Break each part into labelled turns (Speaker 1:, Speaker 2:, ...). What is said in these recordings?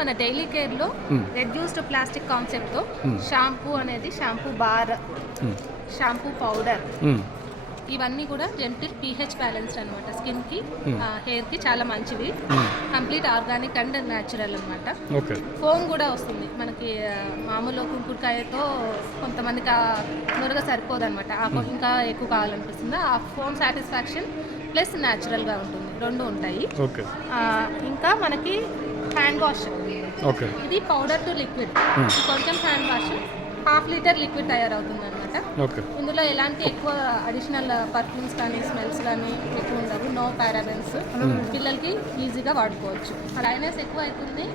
Speaker 1: మన డైలీ కేర్లో reduced plastic కాన్సెప్ట్తో షాంపూ అనేది షాంపూ బార్ షాంపూ పౌడర్. ఇవన్నీ కూడా జెంటిల్ పీహెచ్ బ్యాలెన్స్డ్ అనమాట స్కిన్కి హెయిర్కి చాలా మంచివి. కంప్లీట్ ఆర్గానిక్ అండ్ న్యాచురల్ అనమాట ఫోమ్ కూడా వస్తుంది. మనకి మామూలు కుంకుడుకాయతో కొంతమందికి ఆ నురగ సరిపోదు అనమాట ఇంకా ఎక్కువ కావాలనిపిస్తుంది? ఆ ఫోమ్ సాటిస్ఫాక్షన్ ప్లస్ న్యాచురల్గా ఉంటుంది. రెండు ఉంటాయి. ఇంకా మనకి హ్యాండ్ వాష్
Speaker 2: ఓకే
Speaker 1: ఇది పౌడర్ టు లిక్విడ్ కొంచెం hand wash half litre liquid తయారవుతుంది అనమాట
Speaker 2: ఓకే
Speaker 1: ఇందులో ఎలాంటి ఎక్కువ అడిషనల్ పర్ఫ్యూమ్స్ కానీ స్మెల్స్ కానీ ఎక్కువ ఉండవు. నో పారాబెన్స్ పిల్లలకి ఈజీగా వాడుకోవచ్చు. డ్రైనెస్ ఎక్కువ అవుతుంది.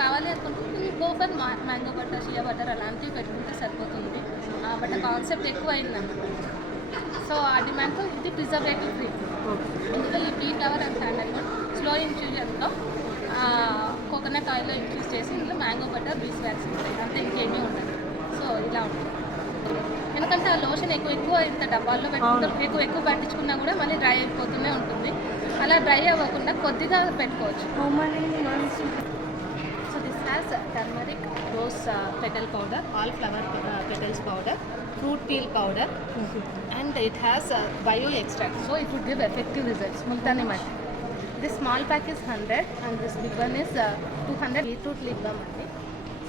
Speaker 1: కావాలి అనుకుంటే go for mango butter shea butter అలాంటివి పెట్టుకుంటే సరిపోతుంది. బట్ కాన్సెప్ట్ ఎక్కువ అయిందన్నమాట సో ఆ డిమాండ్తో ఇది ప్రిజర్వేటివ్ ఫ్రీ ఇందులో ఈ bee flower and sandalwood slow ఇన్ఫ్యూజన్లో coconut ఆయిల్లో ఇన్ఫ్యూజ్ చేసి ఇందులో మ్యాంగో బటర్ బీస్ వ్యాక్స్ ఉంటాయి. అంతే ఇంకేమీ ఉండదు. సో ఇలా ఉంటుంది. ఎందుకంటే ఆ లోషన్ ఎక్కువ ఎక్కువ ఇంత డబ్బాల్లో పెట్టుకుంటాం. ఎక్కువ ఎక్కువ పట్టించుకున్నా కూడా మళ్ళీ డ్రై అయిపోతూనే ఉంటుంది. అలా డ్రై అవ్వకుండా కొద్దిగా పెట్టుకోవచ్చు. So this has turmeric rose petal powder all flower petals powder fruit peel powder and it has bio extract so it would give effective results multani mitti this small pack is hundred and this big one is two hundred beetroot lip balm అండి.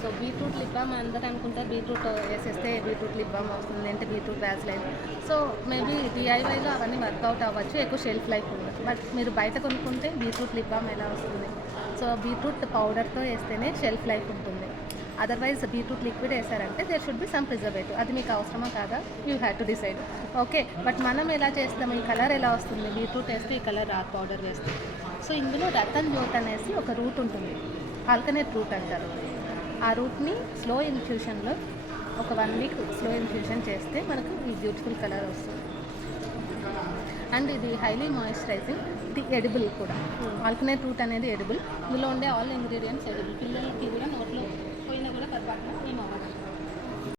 Speaker 1: So beetroot lip balm అందరూ అనుకుంటారు beetroot uh, వేసేస్తే beetroot lip balm వస్తుంది అంటే beetroot Vaseline so maybe డిఐవైలో అవన్నీ work out అవ్వచ్చు ఎక్కువ షెల్ఫ్ లైఫ్ ఉండదు. బట్ మీరు బయట కొనుక్కుంటే బీట్రూట్ లిప్ బామ్ ఎలా వస్తుంది? సో బీట్రూట్ పౌడర్తో వేస్తేనే షెల్ఫ్ లైఫ్ ఉంటుంది. Otherwise beetroot liquid వేసారంటే there should be some preservative అది మీకు అవసరమా కాదా? You have to decide okay but మనం ఎలా చేస్తాం? ఈ కలర్ ఎలా వస్తుంది? బీట్రూట్ వేస్తే ఈ కలర్ రాదు పౌడర్ వేస్తే. సో ఇందులో రతన్ జ్యూట్ అనేసి ఒక రూట్ ఉంటుంది. ఆల్కనేట్ రూట్ అంటారు. ఆ రూట్ని స్లో ఇన్ఫ్యూషన్లో ఒక వన్ వీక్ స్లో ఇన్ఫ్యూషన్ చేస్తే మనకు ఈ బ్యూటిఫుల్ కలర్ వస్తుంది. అండ్ ఇది హైలీ మాయిశ్చరైజింగ్ ఇది ఎడిబుల్ కూడా. ఆల్కనేట్ రూట్ అనేది ఎడిబుల్ ఇందులో ఉండే ఆల్ ఇంగ్రీడియంట్స్ ఎడిబుల్ ¿no?